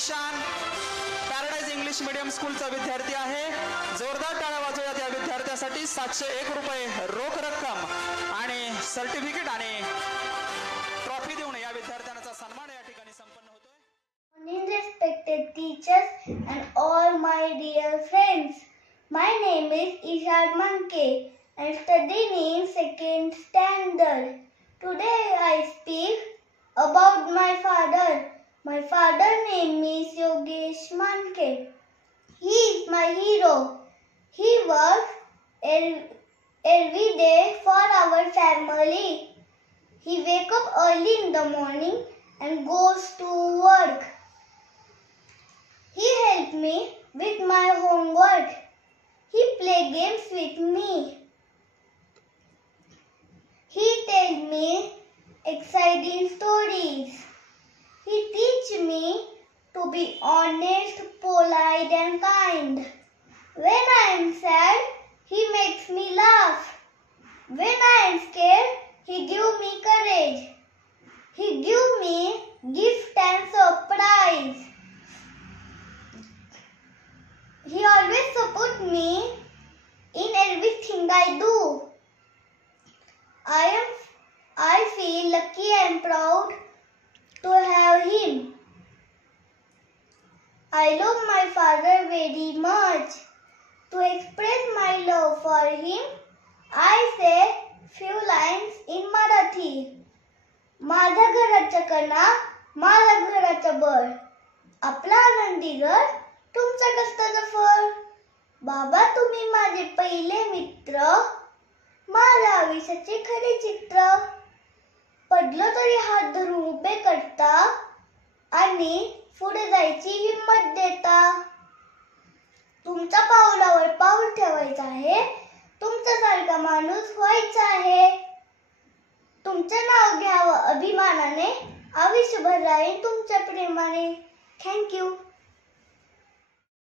Ishan paradise English medium स्कूलचा विद्यार्थी आहे। जोरदार टाळ्या वाजवूयात या विद्यार्थ्यासाठी। 701 रुपये रोख रक्कम आणि सर्टिफिकेट आणि ट्रॉफी देऊन या विद्यार्थ्यांचा सन्मान या ठिकाणी संपन्न होतोय। Respected teachers and all my dear friends, my name is Ishad Manke. I am studying in 2nd standard. Today I speak about my father. My father's name is Yogesh Manke. He is my hero. He works every day for our family. He wakes up early in the morning and goes to work. He helps me with my homework. He plays games with me. He tells me exciting stories. He teaches me to be honest, polite and kind. When I am sad, he makes me laugh. When I am scared, he gives me courage. He gives me gift and surprise. He always supports me in everything I do. I feel lucky and proud to have him. I love my father very much. To express my love for him, I say few lines in Marathi. माझ्या घराचा कणा, माझ्या घराचा बळ. आपला आनंदी घर, तुमचा कष्टाचं फळ. बाबा तुम्ही माझे पहिले मित्र, माझ्या आयुष्याचे खरे चित्र. पडलो तरी हात धरून उभे करता आणि पुढे जायची हिम्मत देता. तुमच्या पावलावर पाऊल ठेवायचं आहे, तुमच्यासारखा माणूस व्हायचा आहे. तुमचं नाव घ्यावं अभिमानाने, आयुष्यभर राहीन तुमच्या प्रेमाने. Thank you.